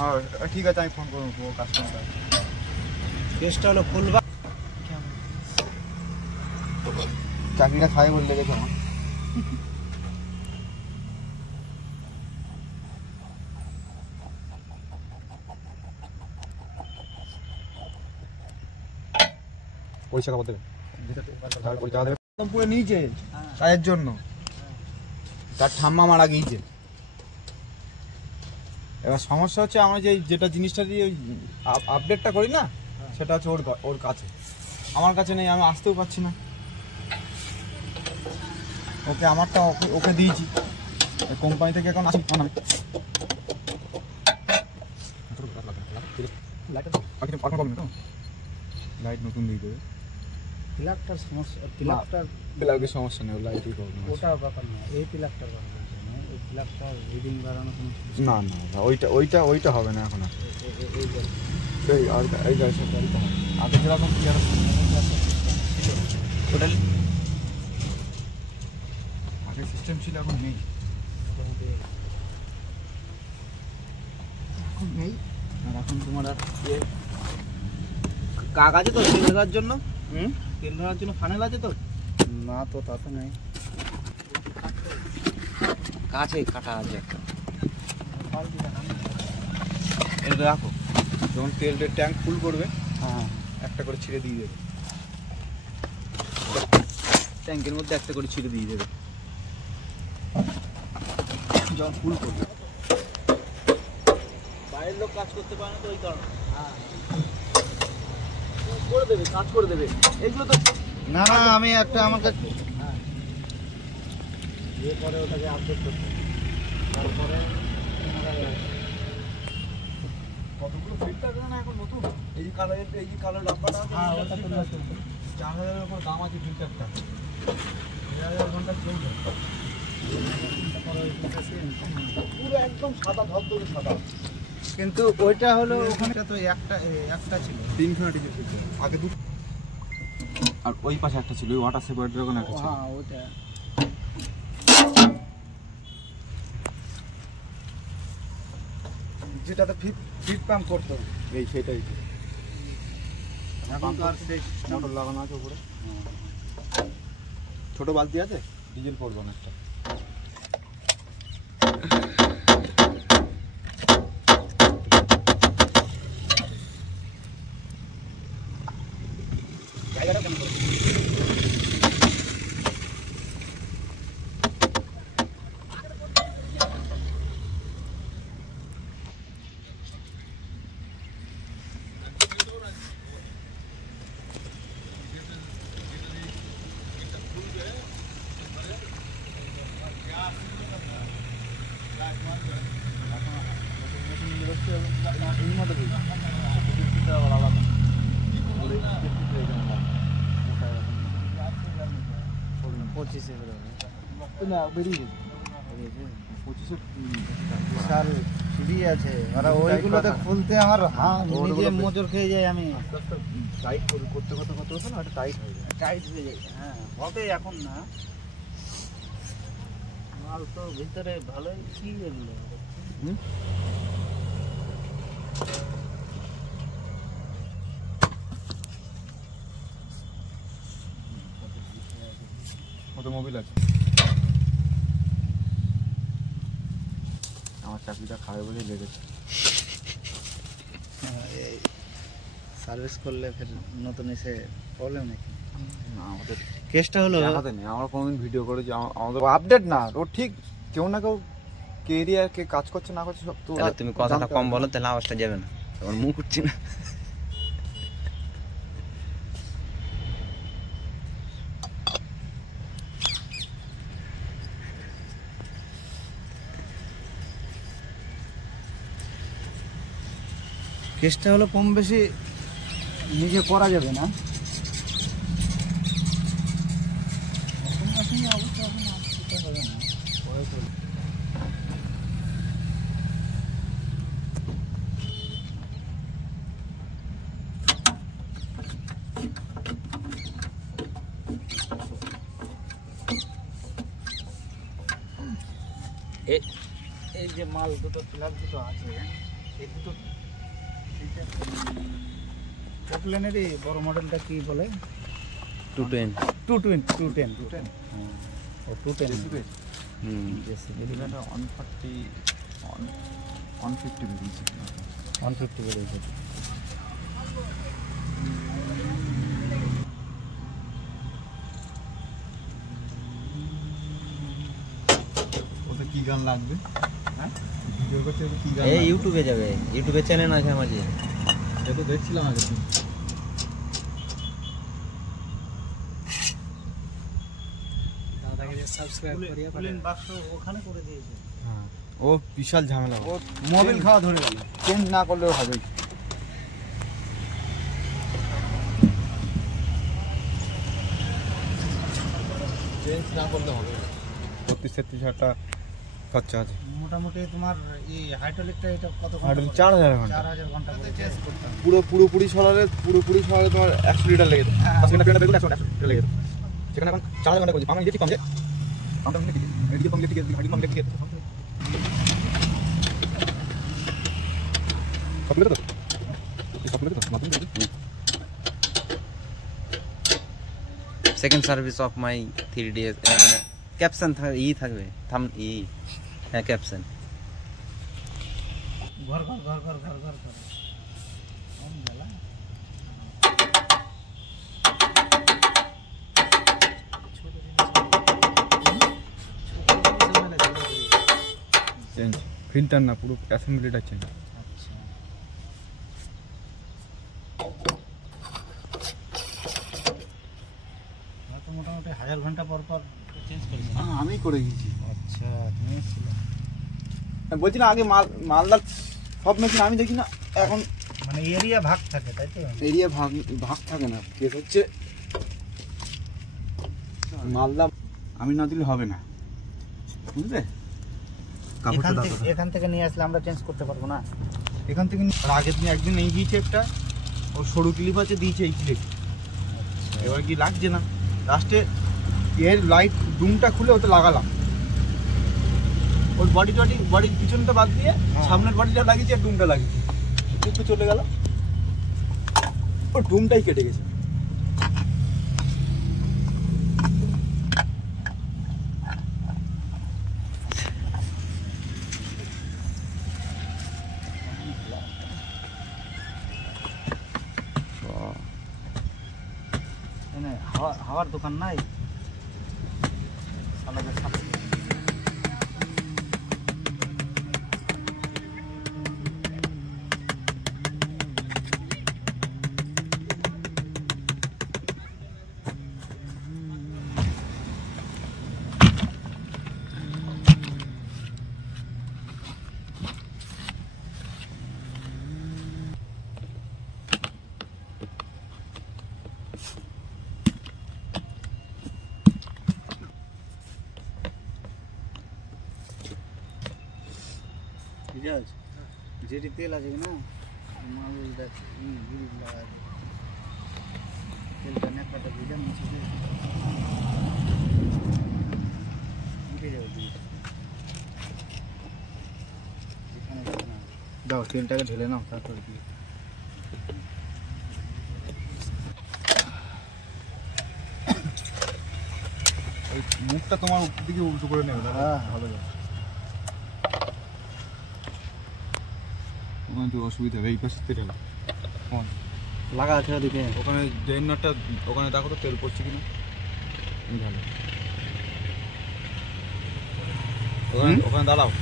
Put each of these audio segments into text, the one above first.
হ্যাঁ ঠিক আছে, আমি ফোন করবো কাস্টমার। কেসটা হলো ফুলবা চাকরিটা খাই বলে লেগেছে আমার। পয়সা খাবার দেবে পুরো নিয়েছে কাজের জন্য, তার ঠাম্মা মারা গিয়েছে। এবার সমস্যা হচ্ছে আমরা যেটা জিনিসটা দিয়ে আপডেটটা করি না, সেটা হচ্ছে ওর কাছে, আমার কাছে নেই, আমি আসতেও পারছি না। ওকে আমারটা ওকে দিয়েছি, কোম্পানি থেকে এখন আসি না। লাইট নতুন দিয়ে দেবে। প্লাগটার সমস্যা, প্লাগের সমস্যা নেই, লাইটই প্রবলেম। ওটা ব্যাপার না, এই প্লাগটার ব্যাপার না, এই প্লাগটার রিডিং বাড়ানো সমস্যা না না না, ওইটা হবে না এখন। এই গাড়ির সাথে আগে যেরকম টোটাল আগে সিস্টেম ছিল, এখন নেই। এখন নেই। আর এখন তোমার আর কাক আছে তো তেল ধরার জন্য? তেল ধরার জন্য ফানেল আছে তো? না তো, তা তো নেই, কাছে কাটা আছে একটা। এটা রাখো, যখন তেলের ট্যাঙ্ক ফুল করবে, হ্যাঁ একটা করে ছিঁড়ে দিয়ে দেবে, ট্যাঙ্কের মধ্যে একটা করে ছিঁড়ে দিয়ে দেবে যখন ফুল করবে। বাইরের লোক কাজ করতে পারে না তো, ওই কারণে। হ্যাঁ করে দেবে, কাজ করে দেবে এইগুলো তো। না না, আমি একটা আমার কাছে ইয়ে করে ওটাকে আপডেট করতে, তারপরে কতগুলো ফিল্টার না এখন নতুন, এই কালার ডাব্বাটা আছে। হ্যাঁ ওটা তো নতুন, 4000-এর উপর দাম আছে ফিল্টারটা, 1000 ঘন্টা চলবে। পুরো একদম সাদা, ধবধবে সাদা। কিন্তু ওইটা হলো ওখানে তো একটা ছিল, 3 খানা ডিজেল ফিল্টার আগে দুটো, আর ওই পাশে একটা ছিল, ওই ওয়াটার সেপারেটর ওখানে একটা ছিল। হ্যাঁ ওটা যেটাতে ফিট পাম্প করতো, এই সেটাই এখন তো আর সেই মোটর লাগানো আছে উপরে। ছোট বালতি আছে, ডিজেল পড়বে অনেকটা। জায়গাটা কেমন করে? ওইগুলোতে খুলতে আমার নিজে মোচড় খেয়ে যায়, আমি টাইট করতে হতো না, এটা টাইট হয়ে যায়। টাইট হয়ে যায়। হ্যাঁ হবে এখন না, মাল তো ভিতরে ভালোই কি এগুলো। কত মোবিল আছে? আমার চাকরিটা খাবে বলেই লেগেছে। সার্ভিস করলে ফের নতুন এসে প্রবলেম নাকি? না, আমাদের কেসটা হলো দেখাতে নেই। আমরা কোনোদিন ভিডিও করেছি, আমাদের আপডেট না, ও ঠিক কেউ না কেউ কেরিয়ার কে কাজ করছে না করছে সব তো। তুমি কথাটা কম বলো, তাহলে আওয়াজটা যাবে না, আমার মুখ উঠছে না। কেসটা হলো কম বেশি নিজে করা যাবে না, এই যে মাল দুটো প্লাগ দুটো আছে, এই দুটো পপুলারেরই বড় মডেলটা কি বলে? 210 210 ও 210 জেসিবি এটা 140 150 বেরিয়েছে 150 বেরিয়েছে। ওতে কি গান লাগবে? হ্যাঁ ভিডিও করতে কি গান এই ইউটিউবে যাবে, ইউটিউবে চ্যানেল আছে আমার যে, এটা তো দেখছিলাম আগে তুমি। দাদাকে সাবস্ক্রাইব করিয়া প্লেন বাক্স ওখানে করে দিয়েছে। হ্যাঁ ও বিশাল ঝামেলা, ও মোবিল খাওয়া ধরে গেল। চেঞ্জ না করলেও হবে। চেঞ্জ না করলে হবে 32-33 টাকা খরচা আছে। মোটামুটি তোমার এই হাইড্রোলিকটা এটা কত হাইড্রোলিক 4000 ঘন্টা। 4000 ঘন্টা করে চেঞ্জ করতে হবে। পুরোপুরি সরালে তোমার 100 লিটার লেগে যেত। সেখানে ট্রেনে বেরোলে 100 লিটার লেগে যেত। সেখানে এখন 4000 ঘন্টা করছি। আমি যেটি কম যে আমরা কম লিখি এদিকে কম লিখি হাইড্রোলিক কম লিখি সব লিখে তো মাধ্যম লিখে second service of my 3 days caption থাকবে হ্যাঁ ক্যাপশন। ঘর কম গেলা। চেঞ্জ ফিল্টার না, পুরো অ্যাসেম্বলিটা চেঞ্জ। আচ্ছা তো মোটামুটি 1000 ঘন্টা পর চেঞ্জ করেছে। আমি করে গেছি। আচ্ছা তুমি ছিল বলছি না আগে মালদার সব মেশিন আমি দেখি না, এখন মানে এরিয়া ভাগ থাকে তাই তো? এরিয়া ভাগ থাকে না। কেস হচ্ছে মালদা আমি না দিলে হবে না, বুঝলে? এখান থেকে নিয়ে আসলে আমরা চেঞ্জ করতে পারবো না। এখান থেকে আর আগের দিন একদিন এই গিয়েছে একটা, ওর সরু ক্লিপ আছে দিয়েছে এই ক্লিপ, এবার কি লাগছে না, লাস্টে এর লাইট ডুমটা খুলে ওতে লাগালাম। ওর বডির পিছনটা বাদ দিয়ে সামনের বডিটা লাগিয়েছে আর ডুমটা লাগিয়েছে, একটু চলে গেল, ওর ডুমটাই কেটে গেছে। এনে হাওয়ার দোকান নাই সালাদের সাথে। যেটি তেল আছে না তেলটা নেকড়াটা ভিজা মুছে দিয়ে উঠে যাবে দাও তেলটাকে ঢেলে নাও, তারপরে দিয়ে ওই মুখটা তোমার উপর দিকে উল্টো করে নেবে। হ্যাঁ ভালো যাবে, ওখানে তো অসুবিধা হবে। এই পাশে তেল লাগা আছে ওদিকে। ওখানে ড্রেন নাটটা ওখানে দেখো তো তেল পড়ছে কিনা। ভালো, ওখানে দাঁড়াও।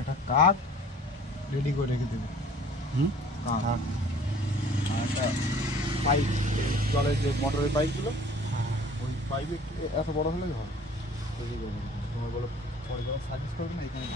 একটা কাঠ রেডি করে রেখে দেবে। হুম কাঠ আর একটা পাইপ, জলের যে মোটরের পাইপগুলো, ওই পাইপে এত বড় হলেই হবে। তোমার বলো পরে যখন সার্ভিস করবে না এখানে